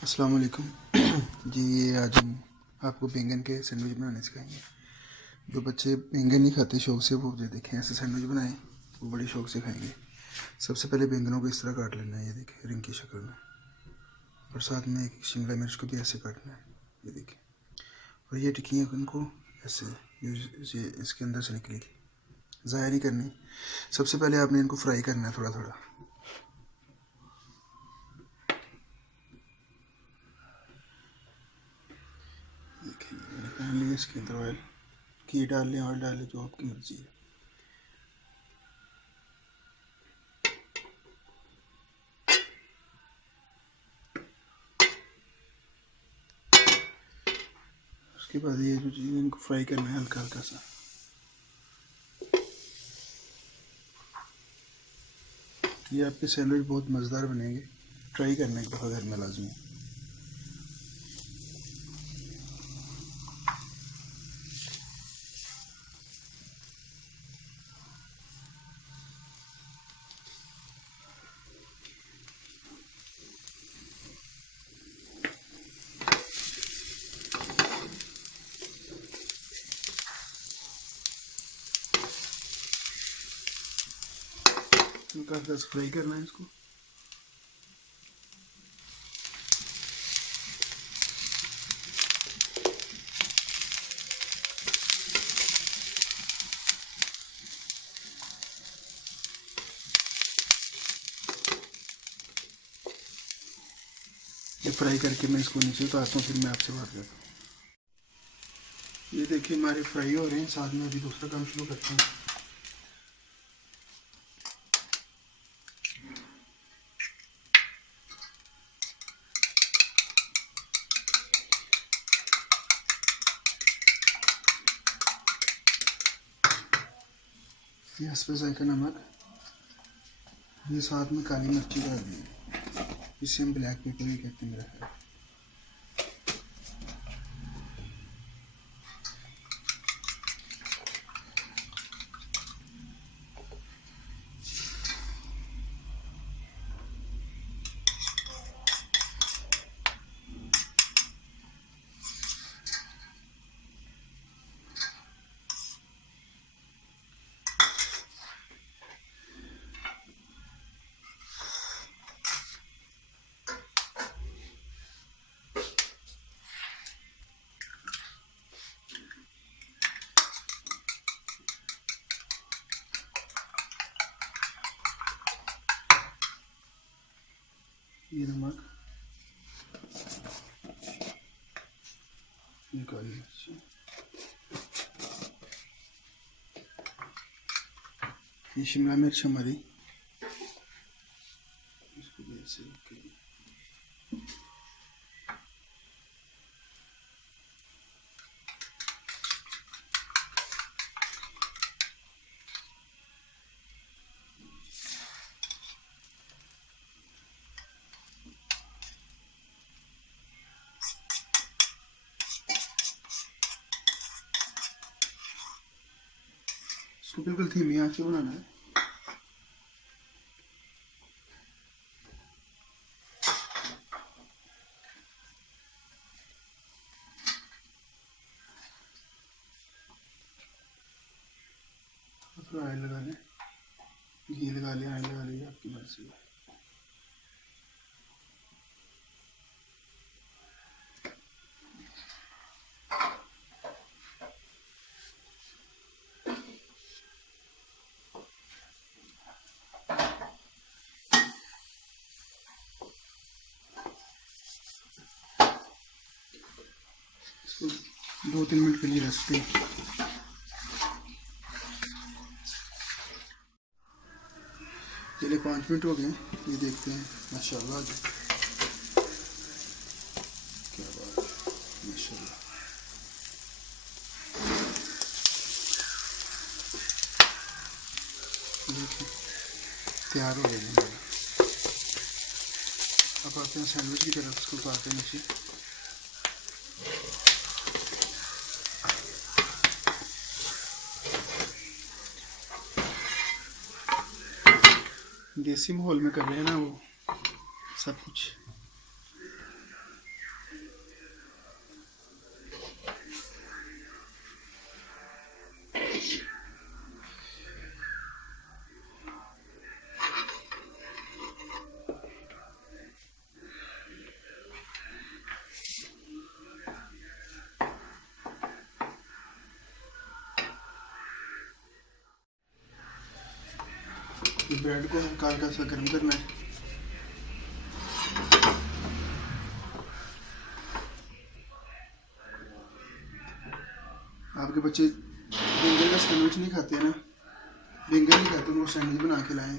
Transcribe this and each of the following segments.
अस्सलाम वालेकुम। जी, ये आज हम आपको बैंगन के सैंडविच बनाने सिखाएंगे। जो बच्चे बैंगन नहीं खाते शौक से, वो ये देखें ऐसे सैंडविच बनाएं, वो बड़ी शौक से खाएंगे। सबसे पहले बैंगनों को इस तरह काट लेना है, ये देखें रिंग की शक्ल में, और साथ में एक शिमला मिर्च को भी ऐसे काटना है, ये देखें। और ये टिक्कियाँ इनको ऐसे ये इसके अंदर से निकलेगी, ज़ाया नहीं करनी। सबसे पहले आपने इनको फ्राई करना है थोड़ा थोड़ा। देखिए मैंने पहन लिया, इसके अंदर ऑयल, घी डाल लें, ऑयल डाल लें, जो आपकी मर्ज़ी है। उसके बाद ये जो चीज़ इनको फ्राई करना है हल्का हल्का सा। ये आपके सैंडविच बहुत मज़ेदार बनेंगे, ट्राई करना एक दफ़ा घर में लाजमी। हल्का हल्का सा फ्राई करना है इसको। ये फ्राई करके मैं इसको नीचे उतारता हूँ, फिर मैं आपसे बात करता हूँ। ये देखिए हमारे फ्राई हो रहे हैं, साथ में अभी दूसरा काम शुरू करते हैं। ये इस पर जायका नमक, ये साथ में काली मिर्ची डाल दी, इसे हम ब्लैक पेपर भी कहते हैं मेरा ख्याल। ये नमक, ये काली मिर्ची, ये शिमला मिर्च हमारी, इसको भी ऐसे रखें। इसको बिल्कुल धीमी आंच पे बनाना है। थोड़ा ऑयल लगा लें, घी लगा लें, ऑयल लगा लें, आपकी मर्जी है। इसको 2-3 मिनट के लिए रेस्ट दें। चलिए 5 मिनट हो गए, ये देखते हैं। माशाल्लाह, क्या बात है, माशाल्लाह। देखिए तैयार हो गए हैं। अब आते हैं सैंडविच की तरफ, इसको उतारते हैं नीचे। देसी माहौल में कर रहे हैं ना वो सब कुछ। ये ब्रेड को हल्का हल्का सा गर्म करना है। आपके बच्चे बैंगन का सैंडविच नहीं खाते हैं ना, बैंगन नहीं खाते, उनको सैंडविच बना के लाएं,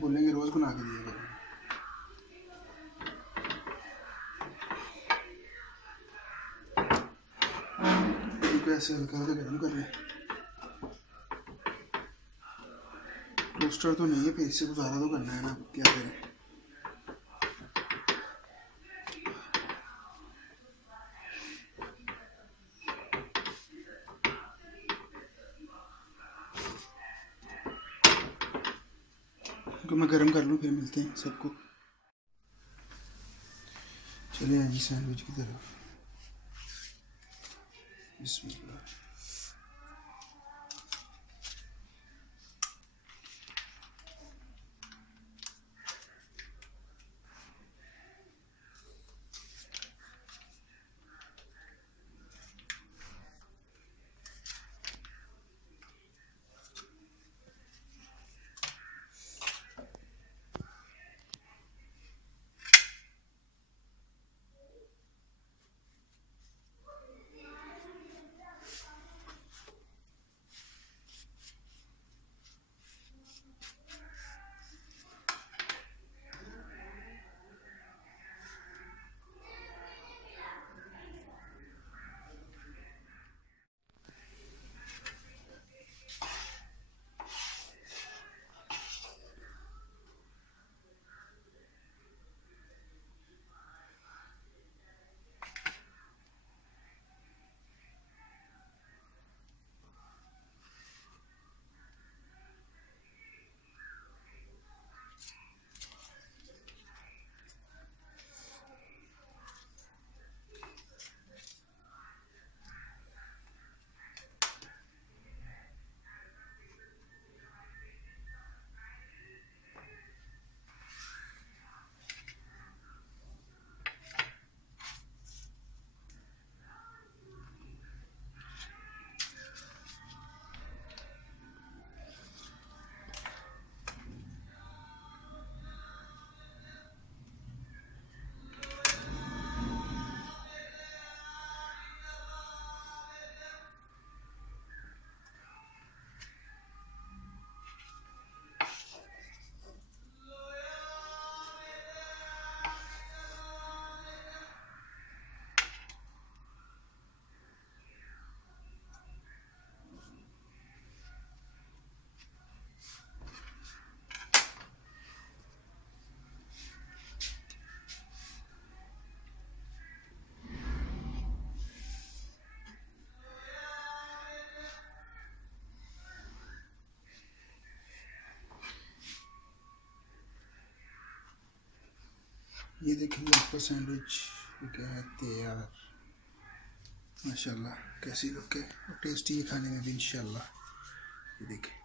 बोलेंगे रोज़ बना के दिया करें। इनको ऐसे हल्का हल्का गर्म कर लें। टोस्टर तो नहीं है, फिर इससे गुजारा तो करना है ना, क्या करें। तो मैं गर्म कर लूँ, फिर मिलते हैं सबको। चले आइए सैंडविच की तरफ। बिस्मिल्लाह। ये देखेंगे आपका सैंडविच क्या है तैयार। माशाल्लाह कैसी लुक है और टेस्टी है खाने में भी इंशाल्लाह। ये देखें।